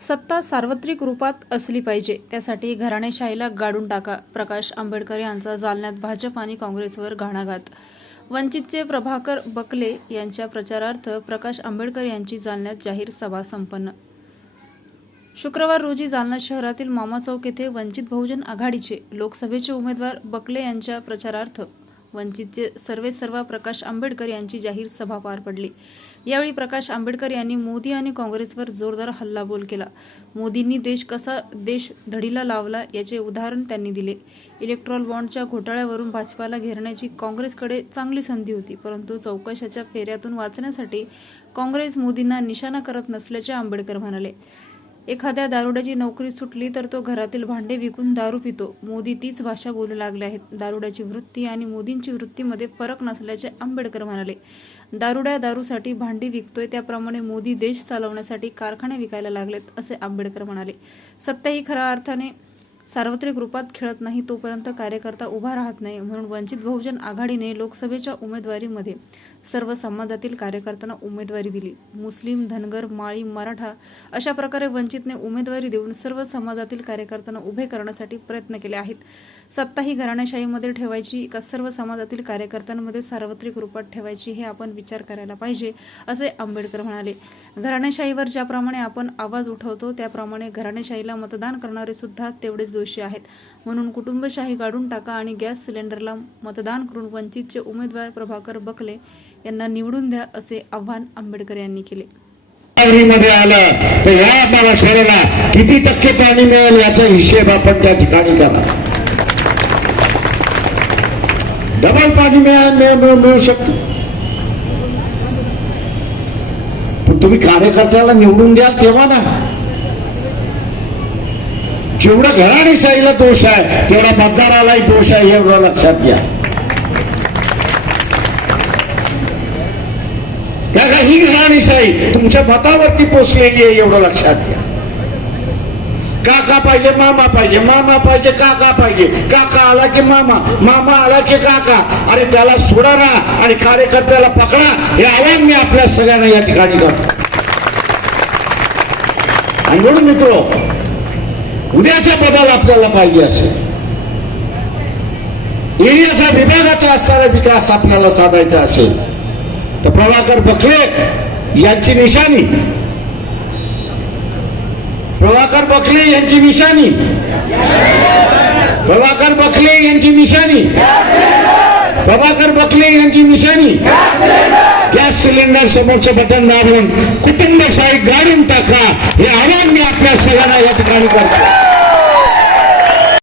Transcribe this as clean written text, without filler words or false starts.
सत्ता सार्वत्रिक रूपात असली पाहिजे, त्यासाठी घराणेशाहीला गाडून टाका. प्रकाश आंबेडकर यांचा जालन्यात भाजप आणि काँग्रेसवर घणाघात. वंचितचे प्रभाकर बकले यांच्या प्रचारार्थ प्रकाश आंबेडकर यांची जालन्यात जाहीर सभा संपन्न. शुक्रवार रोजी जालना शहरातील मामा चौक येथे वंचित बहुजन आघाडीचे लोकसभेचे उमेदवार बकले यांच्या प्रचारार्थ वंचितचे सर्वेसर्वा प्रकाश आंबेडकर यांची जाहीर सभा पार पडली. यावेळी प्रकाश आंबेडकर यांनी मोदी आणि काँग्रेसवर जोरदार हल्लाबोल केला. मोदींनी कसा देश धडीला लावला याचे उदाहरण त्यांनी दिले. इलेक्ट्रॉल बॉन्डच्या घोटाळ्यावरून भाजपाला घेरण्याची काँग्रेसकडे चांगली संधी होती, परंतु चौकशाच्या फेऱ्यातून वाचण्यासाठी काँग्रेस मोदींना निशाणा करत नसल्याचे आंबेडकर म्हणाले. एखाद्या दारुड्याची नोकरी सुटली तर तो घरातील भांडे विकून दारू पितो. मोदी तीच भाषा बोलू लागले आहेत. दारुड्याची वृत्ती आणि मोदींची वृत्तीमध्ये फरक नसल्याचे आंबेडकर म्हणाले. दारुड्या दारूसाठी भांडी विकतोय, त्याप्रमाणे मोदी देश चालवण्यासाठी कारखाने विकायला लागलेत, असे आंबेडकर म्हणाले. सत्ता ही खऱ्या अर्थाने सार्वत्रिक रूपात खेळत नाही तोपर्यंत कार्यकर्ता उभा राहत नाही. म्हणून वंचित बहुजन आघाडीने लोकसभेच्या उमेदवारीमध्ये सर्व समाजातील कार्यकर्त्यांना उमेदवारी दिली. मुस्लिम, धनगर, माळी, मराठा अशा प्रकारे वंचितने उमेदवारी देऊन सर्व समाजातील कार्यकर्त्यांना उभे करण्यासाठी प्रयत्न केले आहेत. सत्ता ही घराणेशाहीमध्ये ठेवायची का सर्व समाजातील कार्यकर्त्यांमध्ये सार्वत्रिक रूपात ठेवायची हे आपण विचार करायला पाहिजे, असे आंबेडकर म्हणाले. घराणेशाहीवर ज्याप्रमाणे आपण आवाज उठवतो त्याप्रमाणे घराणेशाहीला मतदान करणारे सुद्धा तेवढेच दोषी आहेत. म्हणून कुटुंबशाही गाडून टाका आणि गॅस सिलेंडरला मतदान करून वंचितचे उमेदवार प्रभाकर बकले यांना निवडून द्या, असे आवाहन आंबेडकर यांनी केले. मध्ये आलं तर या मराठवाड्याला किती टक्के पाणी मिळेल याचा हिशेब आपण त्या ठिकाणी करा. डबल पाणी मिळू शकतं, पण तुम्ही कार्यकर्त्याला निवडून द्याल तेव्हा ना. जेवढा घराणेशाहीला दोष आहे तेवढा मतदारालाही दोष आहे, एवढं लक्षात घ्या. का ही घराणेशाही तुमच्या मतावरती पोचलेली आहे, एवढं लक्षात घ्या. काका पाहिजे, मामा पाहिजे, मामा पाहिजे, काका पाहिजे, काका आला की मामा, मामा आला की काका. अरे त्याला सोडा ना आणि कार्यकर्त्याला पकडा, हे आव्हान मी आपल्या सगळ्यांना या ठिकाणी करतो. आणि म्हणून मित्रो, उद्याचा बदल आपल्याला पाहिजे असेल, एरियाचा विभागाचा असणारा विकास आपल्याला साधायचा असेल तर प्रभाकर बकले यांची निशाणी, प्रभाकर बकले यांची निशाणी, प्रभाकर बकले यांची निशाणी, प्रभाकर बकले यांची निशाणी गॅस सिलेंडर समोरचं बटन दाबून कुटुंबशाही गाडून टाका, हे आव्हान मी आपल्या सगळ्यांना या ठिकाणी करतो.